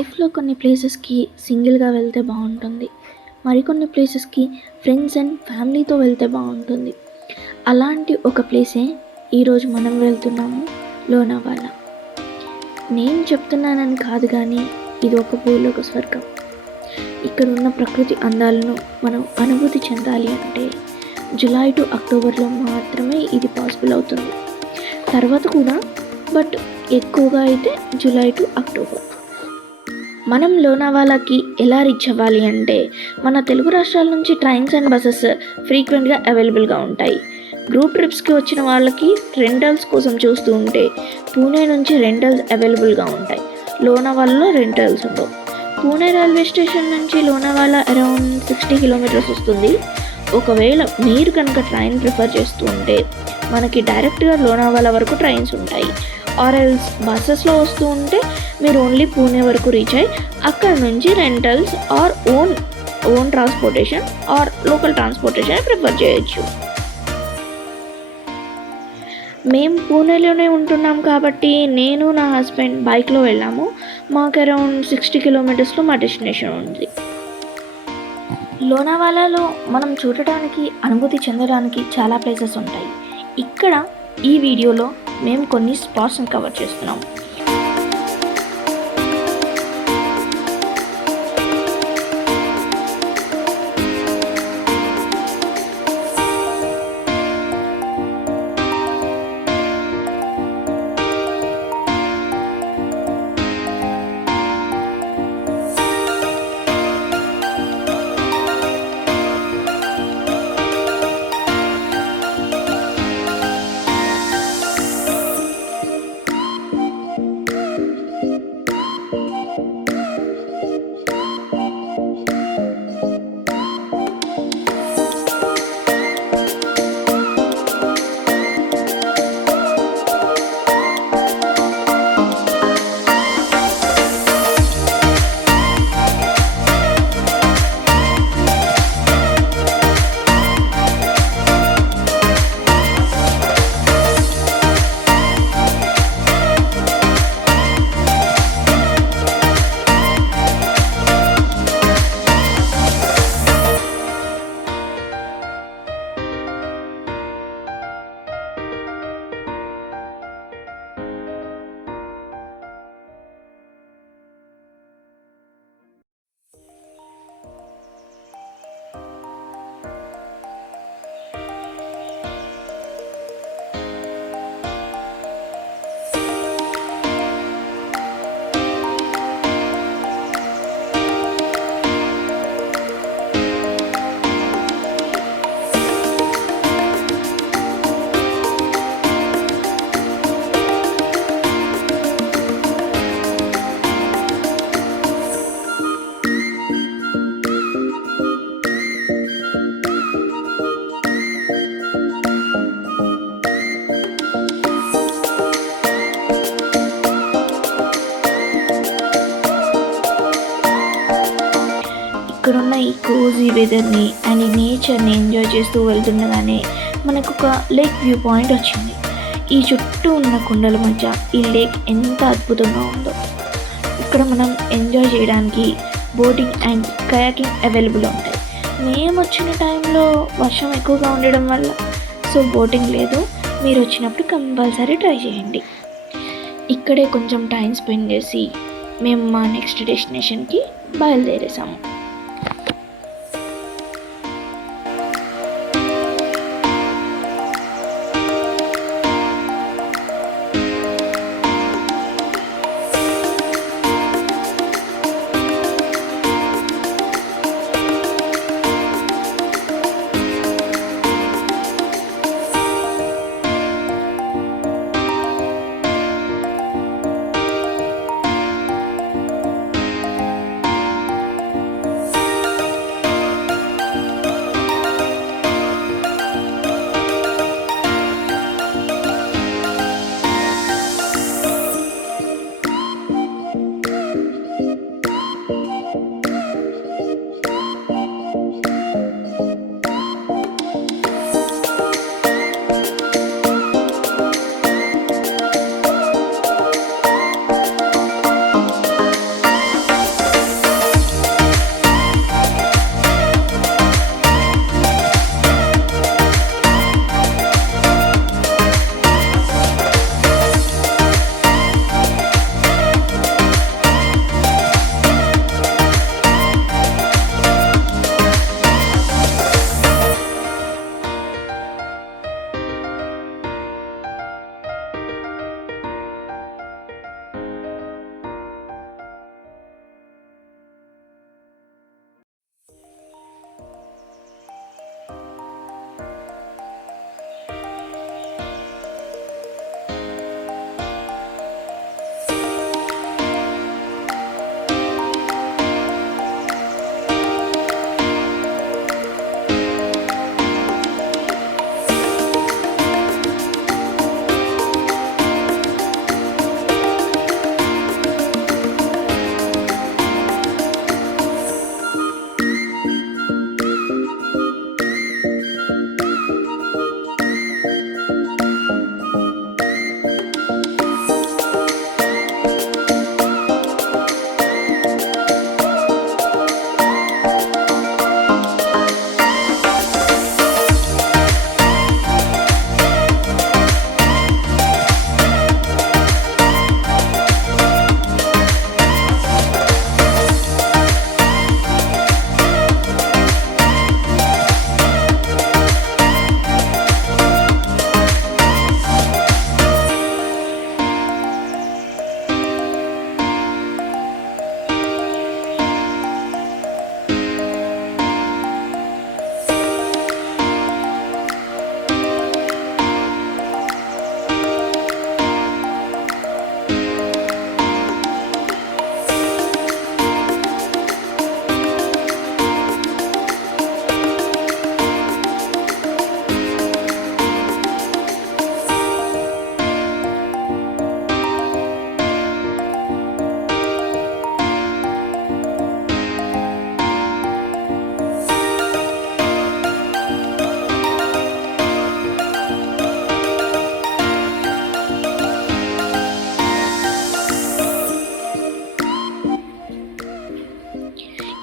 లైఫ్‌లో కొన్ని ప్లేసెస్‌కి సింగిల్‌గా వెళ్తే బావుంటుంది. మరికొన్ని ప్లేసెస్‌కి ఫ్రెండ్స్ అండ్ ఫ్యామిలీతో వెళ్తే బావుంటుంది. అలాంటి ఒక ప్లేసే ఈరోజు మనం వెళ్తున్నాము లోనావాలా. నేను చెప్తున్నానని కాదు గానీ ఇది ఒక భూలోక స్వర్గం. ఇక్కడున్న ప్రకృతి అందాలను మనం అనుభూతి చెందాలి అంటే జులై టు అక్టోబర్‌లో మాత్రమే ఇది పాసిబుల్ అవుతుంది. తర్వాత కూడా బట్ ఎక్కువగా అయితే జులై టు అక్టోబర్. మనం లోనావాలాకి ఎలా రీచ్ అవ్వాలి అంటే మన తెలుగు రాష్ట్రాల నుంచి ట్రైన్స్ అండ్ బసెస్ ఫ్రీక్వెంట్గా అవైలబుల్గా ఉంటాయి. గ్రూప్ ట్రిప్స్కి వచ్చిన వాళ్ళకి రెంటల్స్ కోసం చూస్తూ ఉంటే పూణే నుంచి రెంటల్స్ అవైలబుల్గా ఉంటాయి. లోనావాలాలో రెంటల్స్ ఉండవు. పూణే రైల్వే స్టేషన్ నుంచి లోనావాలా అరౌండ్ 60 కిలోమీటర్స్ వస్తుంది. ఒకవేళ మీరు కనుక ట్రైన్ ప్రిఫర్ చేస్తూ ఉంటే మనకి డైరెక్ట్గా లోనావాలా వరకు ట్రైన్స్ ఉంటాయి. ఆర్ ఎల్స్ బస్సెస్లో వస్తూ ఉంటే మీరు ఓన్లీ పూణే వరకు రీచ్ అయ్యి అక్కడ నుంచి rentals or own transportation or local transportation prefer చేయొచ్చు. మేము పూణేలోనే ఉంటున్నాం కాబట్టి నేను నా హస్బెండ్ బైక్లో వెళ్ళాము. మాకు అరౌండ్ 60 కిలోమీటర్స్లో మా డెస్టినేషన్ ఉంది. లోనావాలాలో మనం చూడటానికి అనుభూతి చెందడానికి చాలా ప్లేసెస్ ఉంటాయి. ఇక్కడ ఈ వీడియోలో మేము కొన్ని స్పాట్స్ని కవర్ చేస్తున్నాం. ఇక్కడున్న ఈ కోజీ వెదర్ని అండ్ ఈ నేచర్ని ఎంజాయ్ చేస్తూ వెళ్తుండగానే మనకు ఒక లేక్ వ్యూ పాయింట్ వచ్చింది. ఈ చుట్టూ ఉన్న కొండల మధ్య ఈ లేక్ ఎంత అద్భుతంగా ఉందో. ఇక్కడ మనం ఎంజాయ్ చేయడానికి బోటింగ్ అండ్ కయాకింగ్ అవైలబుల్ ఉంటాయి. మేము వచ్చిన టైంలో వర్షం ఎక్కువగా ఉండడం వల్ల సో బోటింగ్ లేదు. మీరు వచ్చినప్పుడు కంపల్సరీ ట్రై చేయండి. ఇక్కడే కొంచెం టైం స్పెండ్ చేసి మేము మా నెక్స్ట్ డెస్టినేషన్కి బయలుదేరేసాము.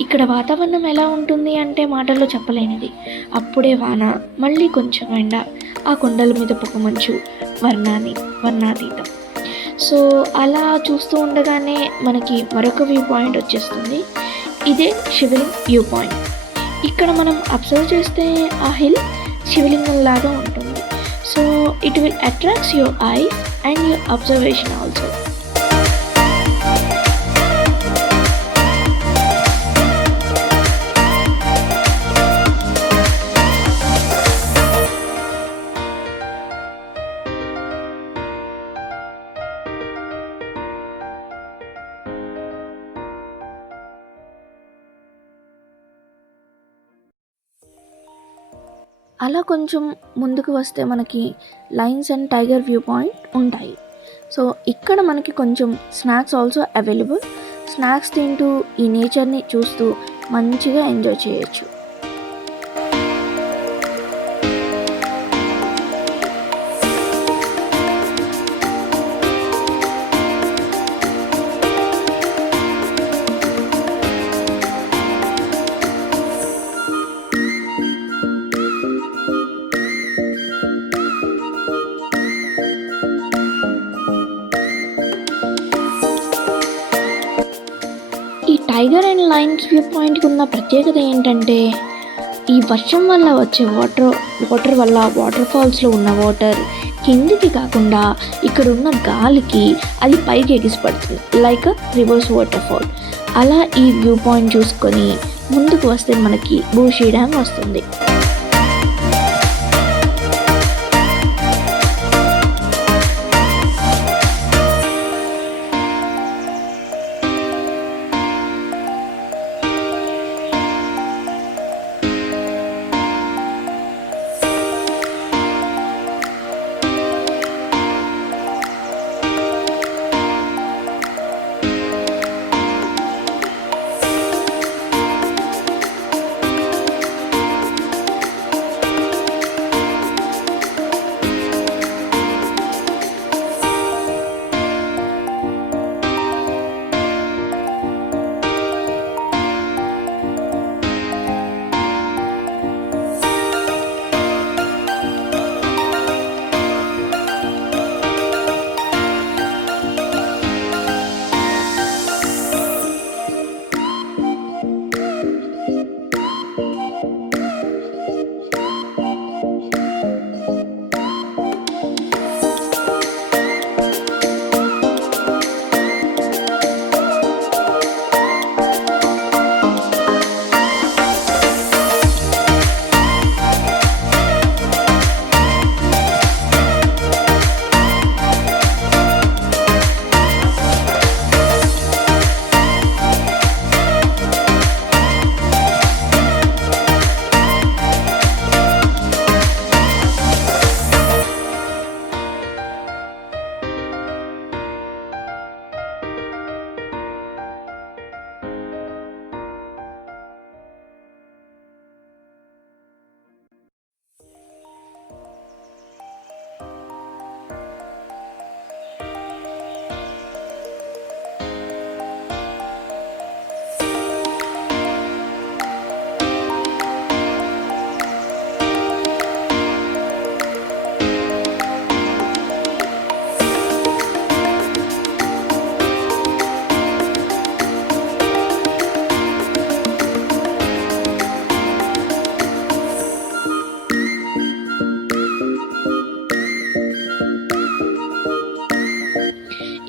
ఇక్కడ వాతావరణం ఎలా ఉంటుంది అంటే మాటల్లో చెప్పలేనిది. అప్పుడే వాన, మళ్ళీ కొంచెం ఎండ, ఆ కొండల మీద పొగమంచు, వర్ణాతీతం. సో అలా చూస్తూ ఉండగానే మనకి మరొక వ్యూ పాయింట్ వచ్చేస్తుంది. ఇదే శివలింగ్ వ్యూ పాయింట్. ఇక్కడ మనం అబ్జర్వ్ చేస్తే ఆ హిల్ శివలింగం లాగా ఉంటుంది. So it will attracts your eyes and your observation also. అలా కొంచెం ముందుకు వస్తే మనకి Lions and tiger view point ఉంటాయి. సో ఇక్కడ మనకి కొంచెం స్నాక్స్ ఆల్సో అవైలబుల్. స్నాక్స్ తింటూ ఈ నేచర్ని చూస్తూ మంచిగా ఎంజాయ్ చేయొచ్చు. ఈ టైగర్ అండ్ లయన్స్ వ్యూ పాయింట్కి ఉన్న ప్రత్యేకత ఏంటంటే, ఈ వర్షం వల్ల వచ్చే వాటర్ వల్ల వాటర్ ఫాల్స్లో ఉన్న వాటర్ కిందికి కాకుండా ఇక్కడ ఉన్న గాలికి అది పైకి ఎగిసిపడుతుంది, లైక్ రివర్స్ వాటర్ ఫాల్. అలా ఈ వ్యూ పాయింట్ చూసుకొని ముందుకు వస్తే మనకి బూషీ డ్యామ్ వస్తుంది.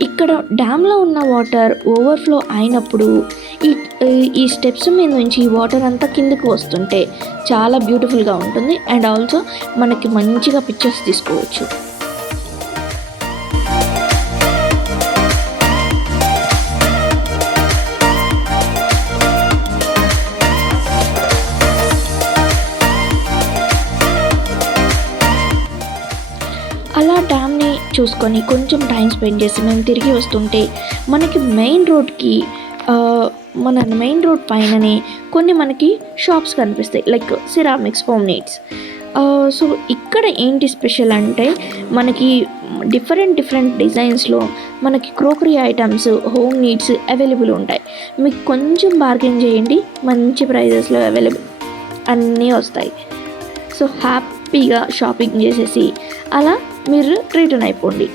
ఇక్కడ డ్యామ్లో ఉన్న వాటర్ ఓవర్ఫ్లో అయినప్పుడు ఈ ఈ స్టెప్స్ మీద నుంచి వాటర్ అంతా కిందకు వస్తుంటే చాలా బ్యూటిఫుల్గా ఉంటుంది. అండ్ ఆల్సో మనకి మంచిగా పిక్చర్స్ తీసుకోవచ్చు. అలా డ్యామ్ని చూసుకొని కొంచెం టైం స్పెండ్ చేసి మేము తిరిగి వస్తుంటే మనకి మెయిన్ రోడ్ పైననే కొన్ని మనకి షాప్స్ కనిపిస్తాయి, like ceramics, home needs. So ఇక్కడ ఏంటి స్పెషల్ అంటే మనకి డిఫరెంట్ డిజైన్స్లో మనకి crockery items, home needs available ఉంటాయి. మీకు కొంచెం బార్గెన్ చేయండి, మంచి ప్రైజెస్లో అవైలబుల్ అన్నీ వస్తాయి. సో హ్యాపీగా షాపింగ్ చేసేసి అలా మీరు రిటర్న్ అయిపోండి.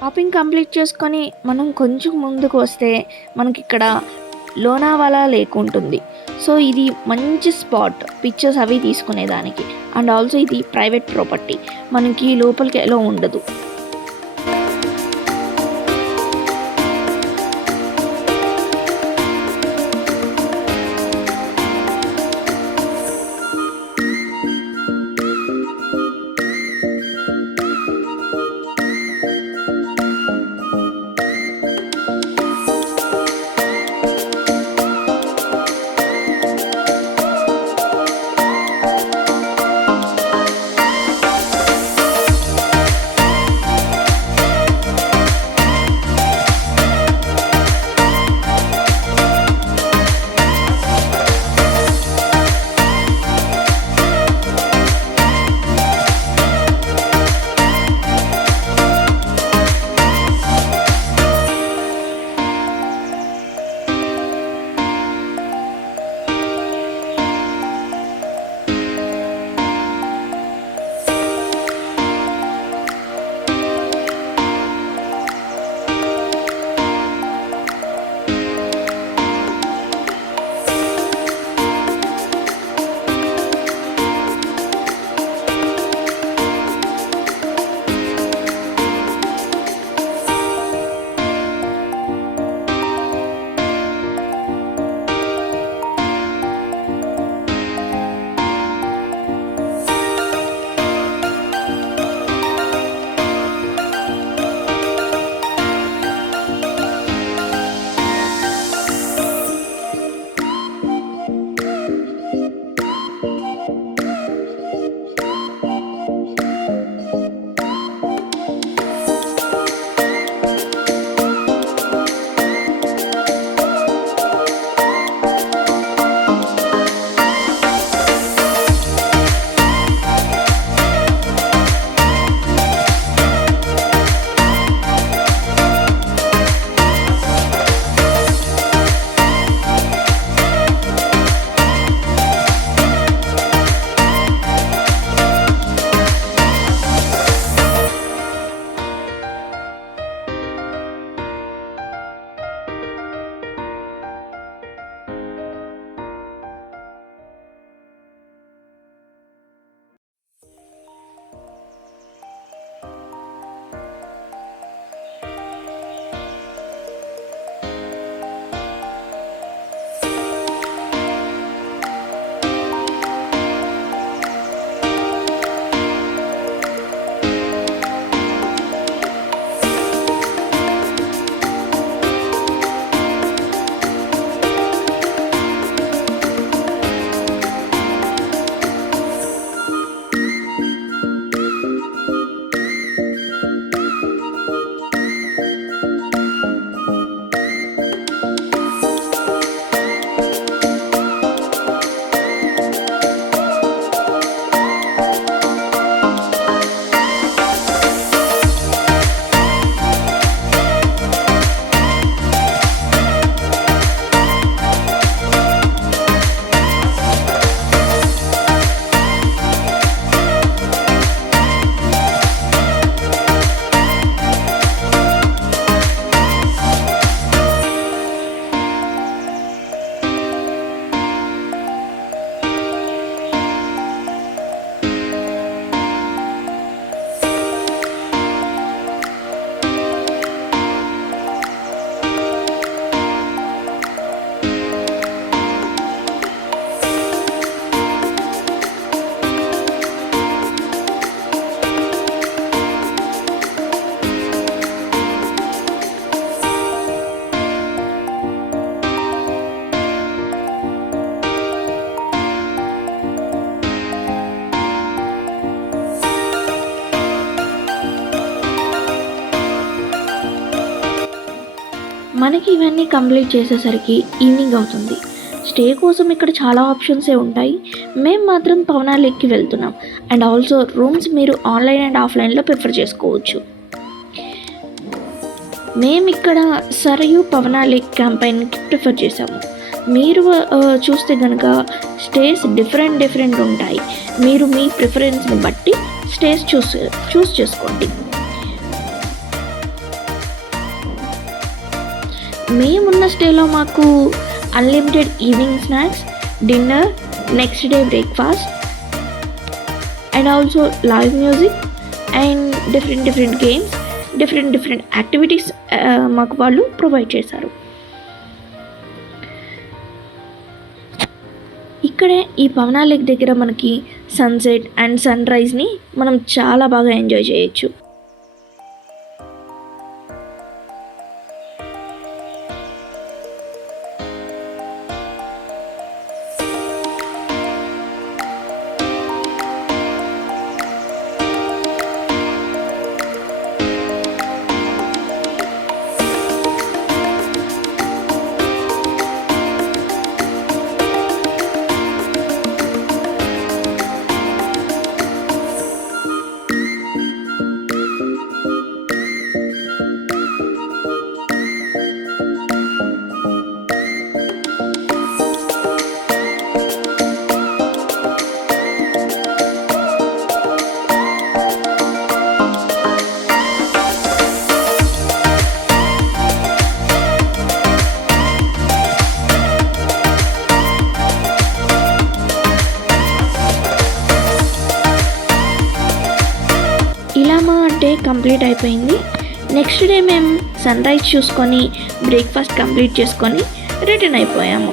షాపింగ్ కంప్లీట్ చేసుకొని మనం కొంచెం ముందుకు వస్తే మనకిక్కడ లోనావాలా లేక్ ఉంటుంది. సో ఇది మంచి స్పాట్ పిక్చర్స్ అవి తీసుకునేదానికి. అండ్ ఆల్సో ఇది ప్రైవేట్ ప్రాపర్టీ, మనకి లోపలికి ఎలా ఉండదు. మనకి ఇవన్నీ కంప్లీట్ చేసేసరికి ఈవినింగ్ అవుతుంది. స్టే కోసం ఇక్కడ చాలా ఆప్షన్సే ఉంటాయి. మేము మాత్రం పవనా లేక్కి వెళ్తున్నాం. అండ్ ఆల్సో రూమ్స్ మీరు ఆన్లైన్ అండ్ ఆఫ్లైన్లో ప్రిఫర్ చేసుకోవచ్చు. మేము ఇక్కడ సరయూ పవనా లేక్ క్యాంపైన్కి ప్రిఫర్ చేసాము. మీరు చూస్తే కనుక స్టేస్ డిఫరెంట్ ఉంటాయి. మీరు మీ ప్రిఫరెన్స్ని బట్టి స్టేస్ చూస్ చేసుకోండి. మేమున్న స్టేలో మాకు unlimited evening snacks, dinner, next day breakfast and also live music and different games, different activities మాకు వాళ్ళు ప్రొవైడ్ చేశారు. ఇక్కడే ఈ పవనా లేక్ దగ్గర మనకి సన్సెట్ అండ్ సన్ రైజ్ని మనం చాలా బాగా ఎంజాయ్ చేయొచ్చు. ఇలా మా డే కంప్లీట్ అయిపోయింది. నెక్స్ట్ డే మేము సన్ రైజ్ చూసుకొని బ్రేక్ఫాస్ట్ కంప్లీట్ చేసుకొని రిటర్న్ అయిపోయాము.